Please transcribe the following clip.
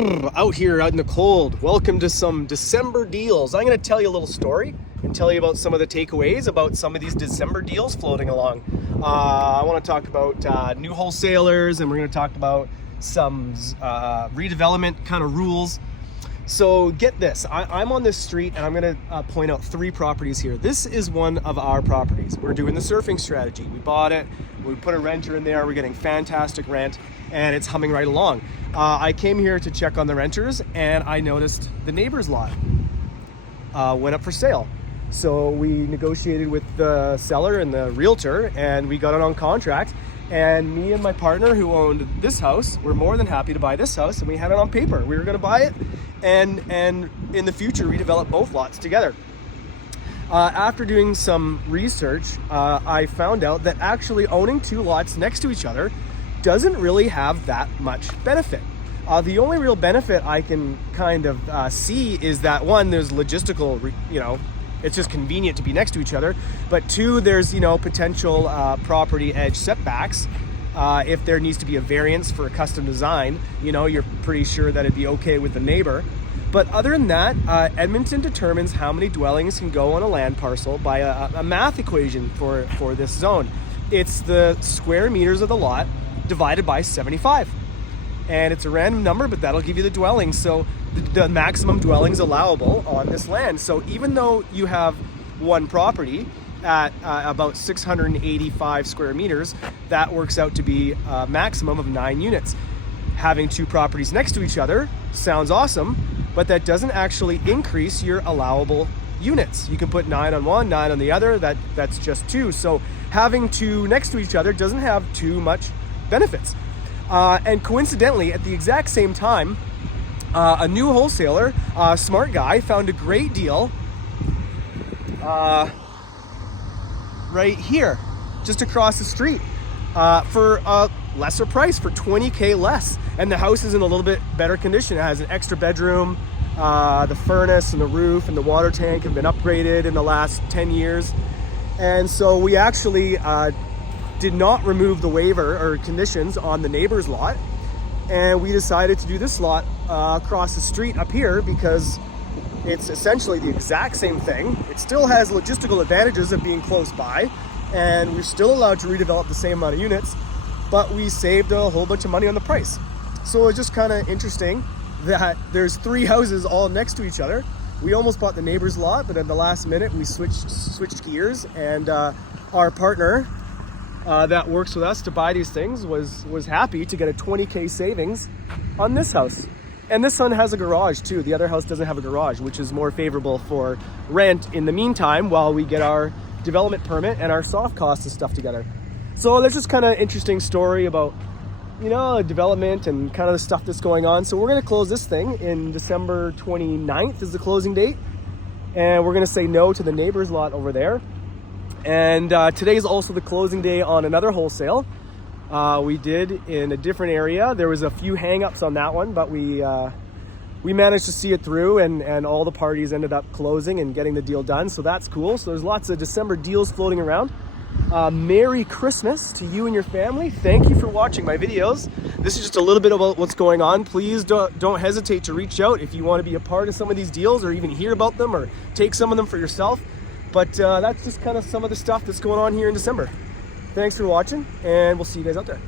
Out here out in the cold. Welcome to some December deals. I'm going to tell you a little story and tell you about some of the takeaways about some of these December deals floating along. I want to talk about new wholesalers, and we're going to talk about some redevelopment kind of rules. So get this, I'm on this street and I'm going to point out 3 properties here. This is one of our properties. We're doing the surfing strategy. We bought it, we put a renter in there, we're getting fantastic rent, and it's humming right along. I came here to check on the renters and I noticed the neighbor's lot went up for sale. So we negotiated with the seller and the realtor and we got it on contract. And me and my partner who owned this house were more than happy to buy this house, and we had it on paper. We were going to buy it and in the future redevelop both lots together. After doing some research, I found out that actually owning 2 lots next to each other doesn't really have that much benefit. The only real benefit I can kind of see is that, one, there's logistical, it's just convenient to be next to each other. But 2, there's, potential property edge setbacks. If there needs to be a variance for a custom design, you're pretty sure that it'd be okay with the neighbor. But other than that, Edmonton determines how many dwellings can go on a land parcel by a math equation for this zone. It's the square meters of the lot divided by 75. And it's a random number, but that'll give you the dwellings. So the maximum dwellings allowable on this land. So even though you have one property at about 685 square meters, that works out to be a maximum of 9 units. Having 2 properties next to each other sounds awesome, but that doesn't actually increase your allowable units. You can put 9 on one, 9 on the other, that's just 2. So having 2 next to each other doesn't have too much benefits. And coincidentally, at the exact same time, a new wholesaler, smart guy, found a great deal right here, just across the street, for a lesser price, for $20K less. And the house is in a little bit better condition. It has an extra bedroom, the furnace and the roof and the water tank have been upgraded in the last 10 years. And so we actually did not remove the waiver or conditions on the neighbor's lot. And we decided to do this lot across the street up here because it's essentially the exact same thing. It still has logistical advantages of being close by, and we're still allowed to redevelop the same amount of units, but we saved a whole bunch of money on the price. So it's just kind of interesting that there's 3 houses all next to each other. We almost bought the neighbor's lot, but at the last minute we switched gears, and our partner that works with us to buy these things was happy to get a $20K savings on this house. And this one has a garage too. The other house doesn't have a garage, which is more favorable for rent in the meantime while we get our development permit and our soft costs and stuff together. So there's just kind of interesting story about, development and kind of the stuff that's going on. So we're going to close this thing in December 29th is the closing date. And we're going to say no to the neighbor's lot over there. And today is also the closing day on another wholesale. We did in a different area. There was a few hang-ups on that one, but we managed to see it through, and all the parties ended up closing and getting the deal done. So that's cool. So there's lots of December deals floating around. Merry Christmas to you and your family. Thank you for watching my videos. This is just a little bit about what's going on. Please don't hesitate to reach out if you want to be a part of some of these deals or even hear about them or take some of them for yourself. But that's just kind of some of the stuff that's going on here in December. Thanks for watching, and we'll see you guys out there.